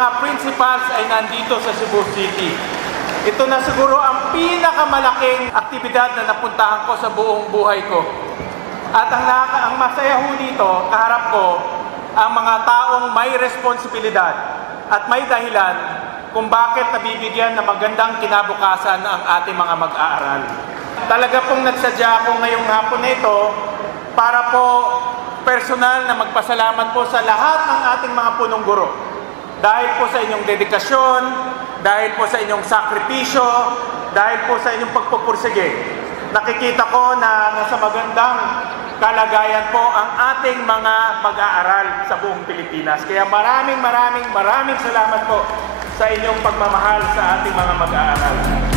mga principals ay nandito sa Cebu City. Ito na siguro ang pinakamalaking aktibidad na napuntahan ko sa buong buhay ko. At ang masaya ho dito, kaharap ko, ang mga taong may responsibilidad at may dahilan kung bakit nabibigyan ng magandang kinabukasan ang ating mga mag-aaral. Talaga pong nagsadya ako ngayong hapon na ito para po personal na magpasalamat po sa lahat ng ating mga punong guro. Dahil po sa inyong dedikasyon, dahil po sa inyong sakripisyo, dahil po sa inyong pagpupursige. Nakikita ko na nasa magandang kalagayan po ang ating mga mag-aaral sa buong Pilipinas. Kaya maraming salamat po sa inyong pagmamahal sa ating mga mag-aaral.